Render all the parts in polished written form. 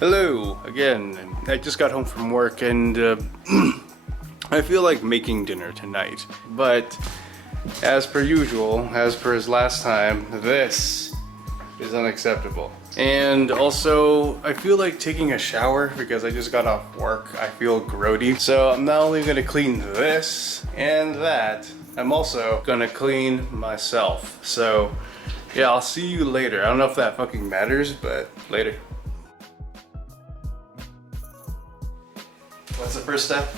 Hello again. I just got home from work and I feel like making dinner tonight. But as per usual, as per his last time, this is unacceptable. And also, I feel like taking a shower because I just got off work. I feel grody. So I'm not only gonna clean this and that, I'm also gonna clean myself. So yeah, I'll see you later. I don't know if that fucking matters, but later. What's the first step?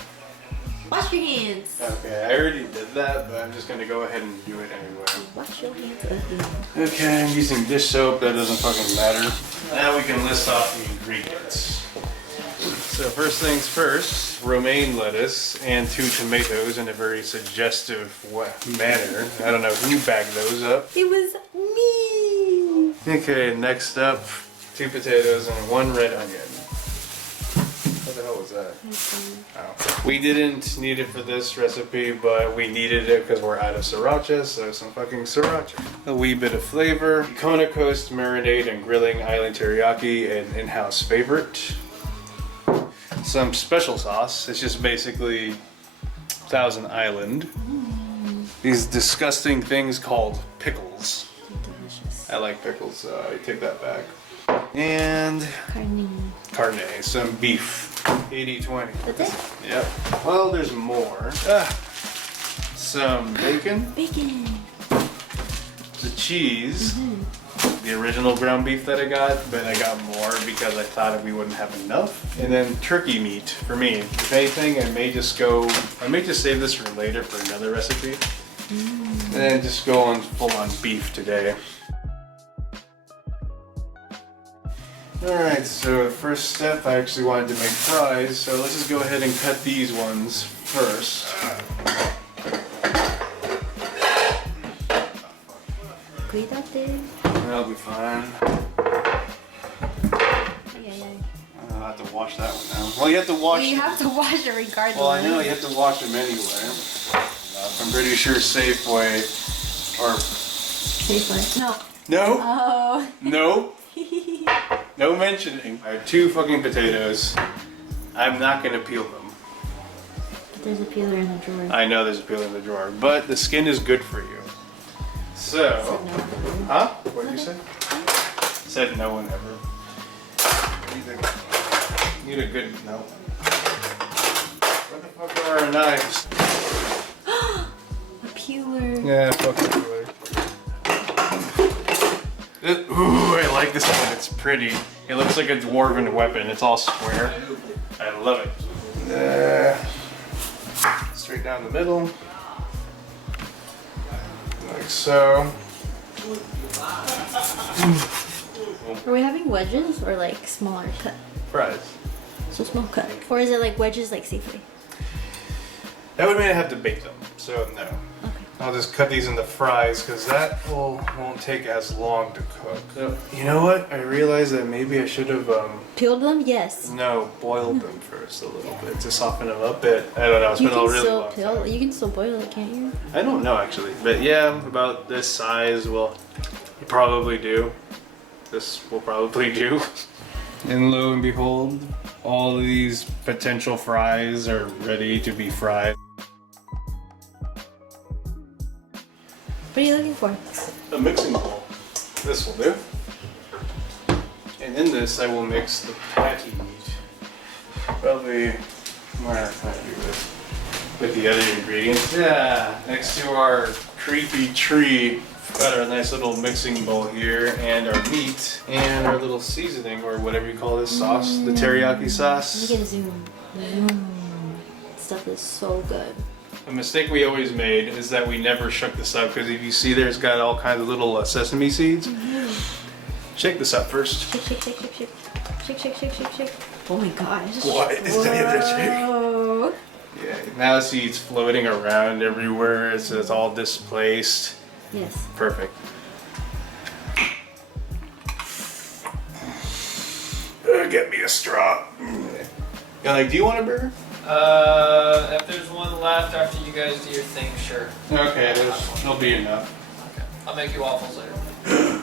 Wash your hands. Okay, I already did that, but I'm just gonna go ahead and do it anyway. Wash your hands again. Okay, I'm using dish soap. That doesn't fucking matter. Now we can list off the ingredients. So first things first, romaine lettuce and 2 tomatoes in a very suggestive manner. I don't know, can you bag those up? It was me. Okay, next up, 2 potatoes and 1 red onion. What the hell was that? Oh. We didn't need it for this recipe, but we needed it because we're out of sriracha, so some fucking sriracha. A wee bit of flavor. Kona Coast marinade and grilling island teriyaki, an in-house favorite. Some special sauce. It's just basically Thousand Island. These disgusting things called pickles. Delicious. I like pickles, so I take that back. And carne, some beef. 80-20. That's it? Yep. Well, there's more. Some bacon. Bacon. The cheese. The original ground beef that I got, but I got more because I thought we wouldn't have enough. And then turkey meat for me. If anything, I may just save this for later for another recipe. And then just go on full on beef today. Alright, so the first step, I actually wanted to make fries, so let's just go ahead and cut these ones first. Cuídate. That'll be fine. I'll have to wash that one now. Well, you have to wash You have to wash it regardless. Well, I know, you have to wash them anyway. I'm pretty sure Safeway, or... Safeway. No. No? Oh. No? No mentioning. I have 2 fucking potatoes. I'm not gonna peel them. There's a peeler in the drawer. I know there's a peeler in the drawer, but the skin is good for you. So, huh? What did you say? Said no one ever. Need a good, no. What the fuck are our knives? A peeler. Yeah, fuck the peeler. Ooh, I like this one. It's pretty. It looks like a dwarven weapon. It's all square. I love it. Straight down the middle. Like so. Are we having wedges or like smaller cut? Fries. So small cut. Or is it like wedges like Safeway? That would mean I have to bake them. So no. Okay. I'll just cut these into fries because that won't take as long to cook. So, you know what? I realized that maybe I should have Peeled them? Yes. no, boiled them first a little bit to soften them up a bit. I don't know. It's You been a can really still long peel. time. You can still boil it, can't you? I don't know actually, but yeah, about this size will probably do. This will probably do. And lo and behold, all of these potential fries are ready to be fried. What are you looking for? A mixing bowl. This will do. And in this, I will mix the patty meat. Probably, where can I do this? With the other ingredients. Yeah, next to our creepy tree. Got our nice little mixing bowl here, and our meat, and our little seasoning, or whatever you call this sauce, the teriyaki sauce. Look at zoom. Stuff is so good. A mistake we always made is that we never shook this up, because if you see there, it's got all kinds of little sesame seeds. Shake this up first. Shake, shake, shake, shake, shake. Shake, shake, shake, shake, shake. Oh my gosh. What is that shake? Whoa. Yeah, now see it's floating around everywhere, it's all displaced. Yes. Perfect. Get me a straw. Yeah, like, do you want a burger? If there's one left after you guys do your thing, sure. Okay, there'll be enough. Okay. I'll make you waffles later.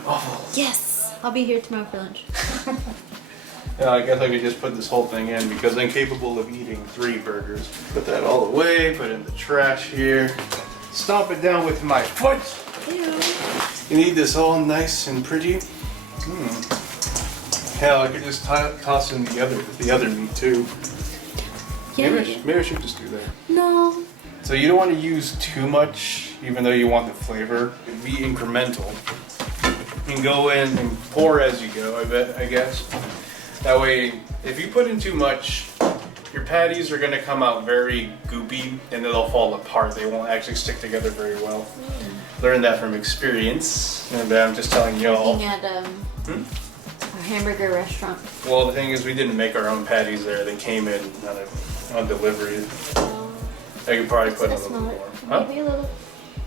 Waffles. Yes. I'll be here tomorrow for lunch. Yeah, I guess I could just put this whole thing in because I'm capable of eating 3 burgers. Put that all away, put it in the trash here. Stomp it down with my foot. Ew. You need this all nice and pretty. Hell, I could just toss in the other meat too. Yeah. Maybe I should just do that. No. So you don't want to use too much, even though you want the flavor. It'd be incremental. You can go in and pour as you go, I guess. That way, if you put in too much, your patties are going to come out very goopy and they'll fall apart. They won't actually stick together very well. Learned that from experience, and I'm just telling y'all. Working at a hamburger restaurant. Well, the thing is, we didn't make our own patties there. They came in on delivery. I could probably put a little bit more. Huh? Maybe a little.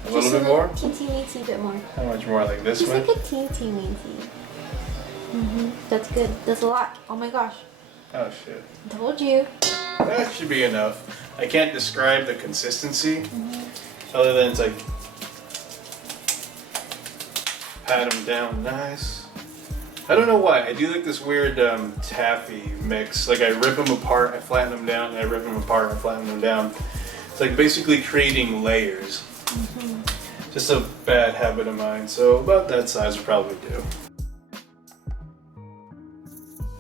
A little bit more? Teensy bit more. How much more? Like this Just one? like a teensy. That's good. That's a lot. Oh my gosh. Oh shit. Told you. That should be enough. I can't describe the consistency other than it's like pat them down nice. I don't know why. I do like this weird taffy mix. Like I rip them apart, I flatten them down, and I rip them apart, I flatten them down. It's like basically creating layers. Just a bad habit of mine. So about that size would probably do.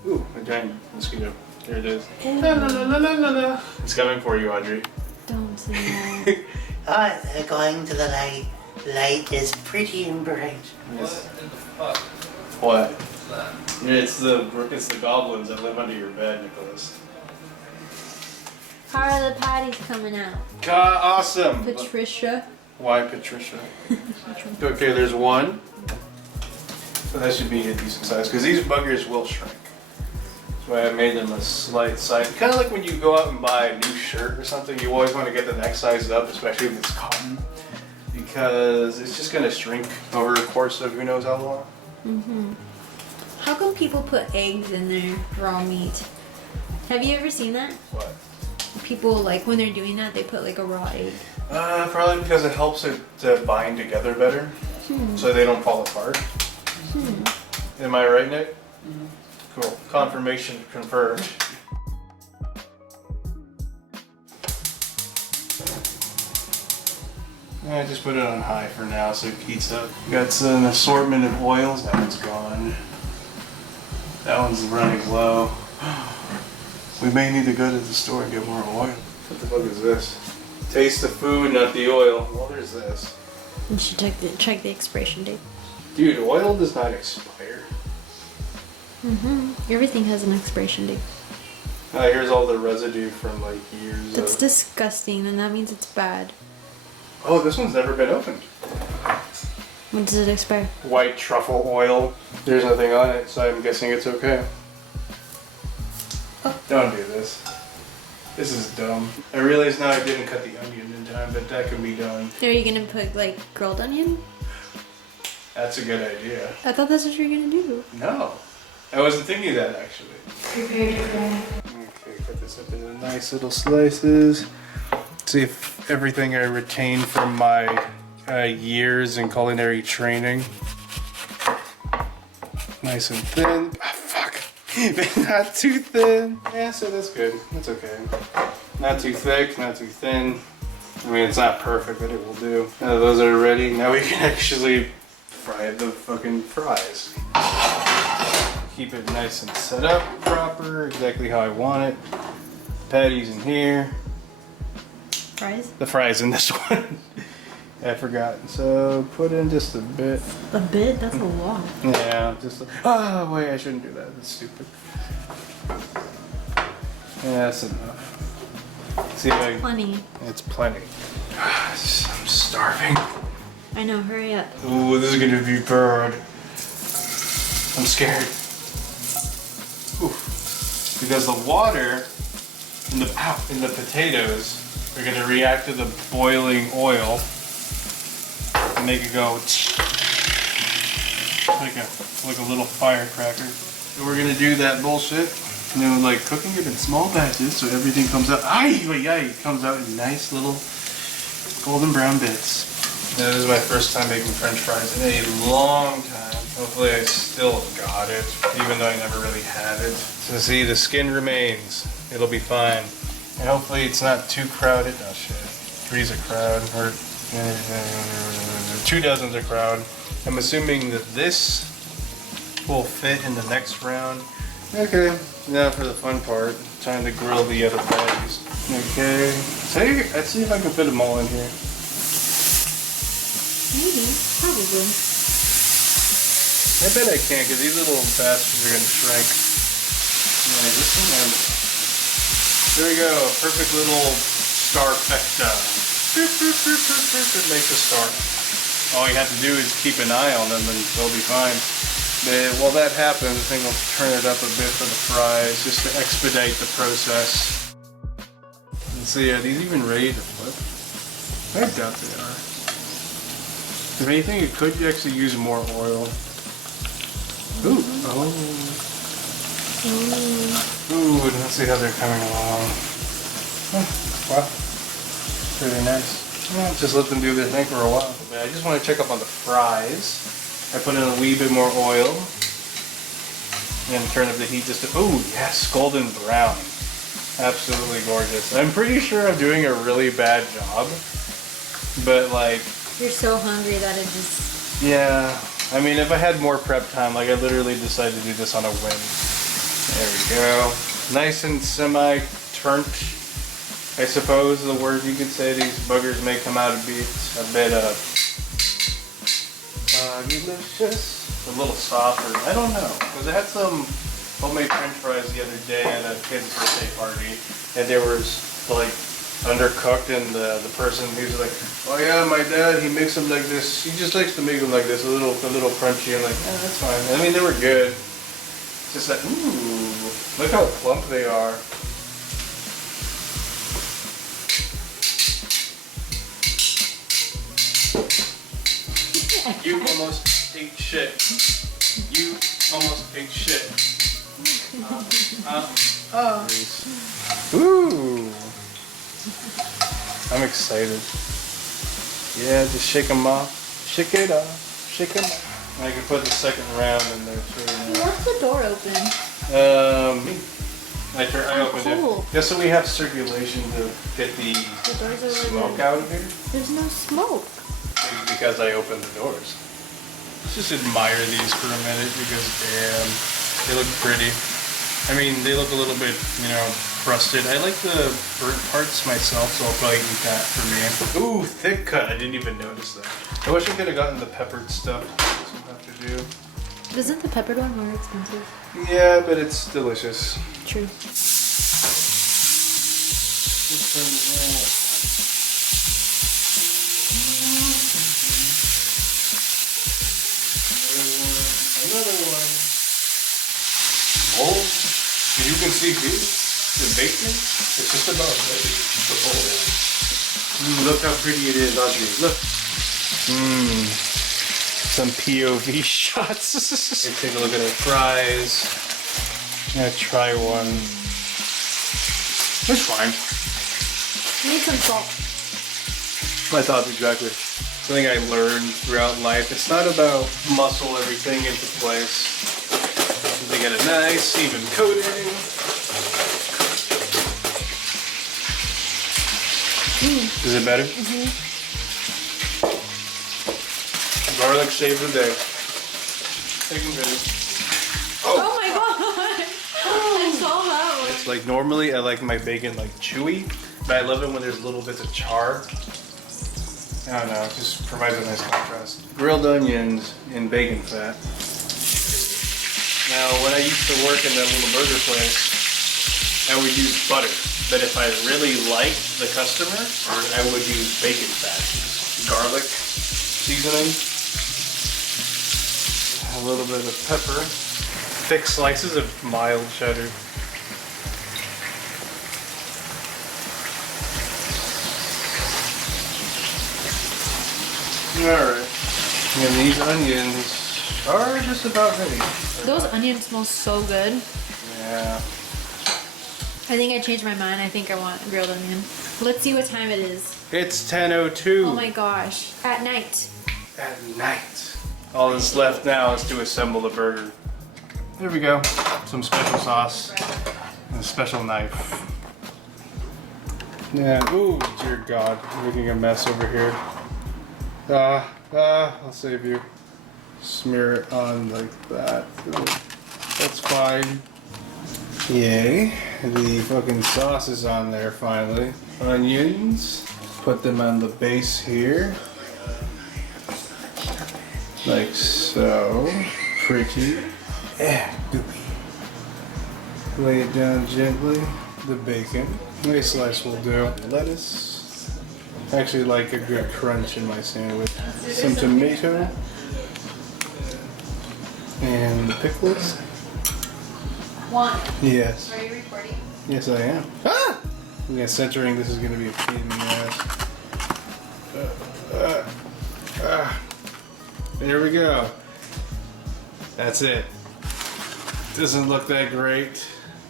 Ooh, a giant mosquito. There it is. La, la, la, la, la, la. It's coming for you, Adri. Don't say that. Hi, they're going to the light. Light is pretty and bright. What in the fuck What? is that? It's the goblins that live under your bed, Nicholas. How are the patties coming out? God, awesome. Patricia. Why Patricia? Okay, there's one. So that should be a decent size because these buggers will shrink. That's why I made them a slight size. Kind of like when you go out and buy a new shirt or something, you always want to get the next size up, especially if it's cotton, because it's just going to shrink over the course of who knows how long. How come people put eggs in their raw meat? Have you ever seen that? What? People, like, when they're doing that, they put, like, a raw egg. Probably because it helps it to bind together better, so they don't fall apart. Am I right, Nick? Cool. Confirmation confirmed. I just put it on high for now so it heats up. Got an assortment of oils. That one's gone. That one's running low. We may need to go to the store and get more oil. What the fuck is this? Taste the food, not the oil. Well, there's this. You should check the expiration date. Dude, oil does not expire. Everything has an expiration date. Here's all the residue from like years That's of... disgusting, and that means it's bad. Oh, this one's never been opened. When does it expire? White truffle oil. There's nothing on it, so I'm guessing it's okay. Oh. Don't do this. This is dumb. I realize now I didn't cut the onion in time, but that could be done. Are you gonna put, like, grilled onion? That's a good idea. I thought that's what you were gonna do. No. I wasn't thinking of that actually. Prepare to fry. Okay, cut this up into nice little slices. See if everything I retained from my years in culinary training. Nice and thin. Ah, fuck. Not too thin. Yeah, so that's good. That's okay. Not too thick, not too thin. I mean, it's not perfect, but it will do. Now those are ready. Now we can actually fry the fucking fries. Keep it nice and set up proper, exactly how I want it. Patties in here. Fries? The fries in this one. I forgot. So put in just a bit. A bit? That's a lot. Yeah, just. Oh wait, I shouldn't do that. That's stupid. Yeah, that's enough. See if I. Plenty. It's plenty. I'm starving. I know, hurry up. Ooh, this is gonna be bad. I'm scared. Oof. Because the water in the potatoes are gonna react to the boiling oil and make it go like a little firecracker. So we're gonna do that bullshit. And then like cooking it in small batches so everything comes out. Comes out in nice little golden brown bits. This is my first time making French fries in a long time. Hopefully I still got it, even though I never really had it. So see, the skin remains. It'll be fine. And hopefully it's not too crowded. Oh shit. 3's a crowd, or 2 dozens a crowd. I'm assuming that this will fit in the next round. Okay, now for the fun part. Time to grill the other patties. Okay, let's see if I can fit them all in here. Maybe, probably. I bet I can, because these little bastards are going to shrink. Like this one, and there we go. Perfect little starfecta. It makes a star. All you have to do is keep an eye on them and they'll be fine. But while that happens, I think I'll turn it up a bit for the fries, just to expedite the process. And so yeah, are these even ready to flip? I doubt they are. If anything, it could actually use more oil. Ooh. Oh. Ooh, let's see how they're coming along. Wow. Pretty nice. Well, just let them do their thing for a while. But I just want to check up on the fries. I put in a wee bit more oil. And turn up the heat just to, oh yes, golden brown. Absolutely gorgeous. I'm pretty sure I'm doing a really bad job. But like... You're so hungry that it just... Yeah. I mean, if I had more prep time, like I literally decided to do this on a whim. There we go. Nice and semi-turnt, I suppose is the word you could say. These buggers may come out a bit delicious. A little softer. I don't know. Because I had some homemade french fries the other day at a kid's birthday party. And they were like undercooked, and the person who's like, oh yeah, my dad, he makes them like this. He just likes to make them like this, a little crunchy. I'm like, yeah, that's fine. I mean, they were good. It's just like, ooh, look how plump they are. You almost ate shit. You almost ate shit. Ooh. I'm excited. Yeah, just shake them off. Shake it off. Shake them off. I can put the second round in there too. You left the door open. I opened cool. it. Just so we have circulation to get the doors are smoke open. out of here. There's no smoke. Maybe because I opened the doors. Let's just admire these for a minute because damn, they look pretty. I mean, they look a little bit, you know, crusted. I like the burnt parts myself, so I'll probably eat that for me. Ooh, thick cut. I didn't even notice that. I wish I could have gotten the peppered stuff. That's what I have to do. Isn't the peppered one more expensive? Yeah, but it's delicious. True. Another one. Oh, you can see here, the bacon, it's just about ready. Oh. Look how pretty it is, Adri. Look. Some POV shots. Let's take a look at our fries. I'm gonna try one. It's fine. Need some salt. My thoughts exactly. Something I learned throughout life. It's not about muscle everything into place. They get a nice, even coating. Is it better? Mm-hmm. Garlic saves the day. Taking videos. Oh my god! I saw that one. It's like normally I like my bacon like chewy, but I love it when there's little bits of char. I don't know, it just provides a nice contrast. Grilled onions in bacon fat. Now, when I used to work in that little burger place, I would use butter. But if I really liked the customer, I would use bacon fat. Garlic seasoning. A little bit of pepper. Thick slices of mild cheddar. Alright. And these onions are just about ready. Those onions smell so good. Yeah. I think I changed my mind. I think I want a grilled onion. Let's see what time it is. It's 10:02. Oh my gosh. At night. At night. All that's left now is to assemble the burger. There we go. Some special sauce and a special knife. Yeah, ooh, dear God, making a mess over here. I'll save you. Smear it on like that. That's fine. Yay. The fucking sauce is on there finally. Onions. Put them on the base here. Like so. Pretty. Lay it down gently. The bacon. A slice will do. Lettuce. I actually like a good crunch in my sandwich. Some tomato. And pickles. Juan, Yes. are you recording? Yes, I am. Ah! Yeah, centering this is going to be a pain in the ass. There we go. That's it. Doesn't look that great,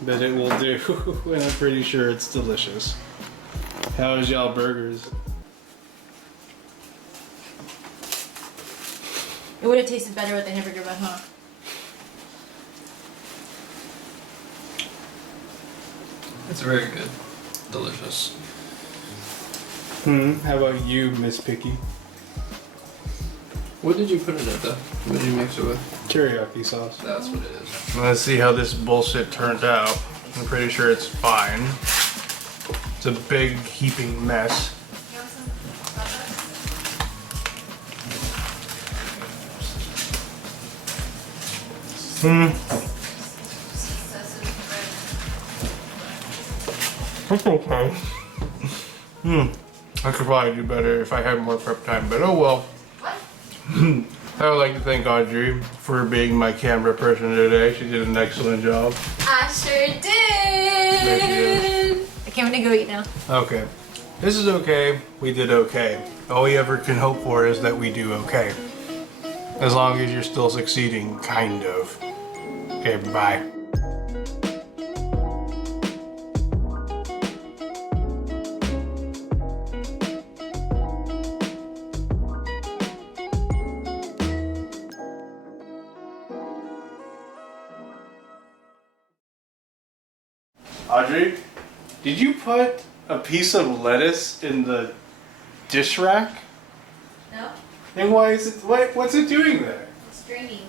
but it will do. And I'm pretty sure it's delicious. How is y'all burgers? It would have tasted better with the hamburger bun, huh? It's very good. Delicious. How about you, Miss Picky? What did you put in it though? What did you mix it with? Teriyaki sauce. That's what it is. Let's see how this bullshit turned out. I'm pretty sure it's fine. It's a big heaping mess. That's okay. I could probably do better if I had more prep time, but oh well. I would like to thank Adri for being my camera person today. She did an excellent job. I sure did! Okay, I'm gonna go eat now. Okay. This is okay. We did okay. All we ever can hope for is that we do okay. As long as you're still succeeding, kind of. Okay, bye. Adri, did you put a piece of lettuce in the dish rack? No? Then why is it? What's it doing there? It's draining.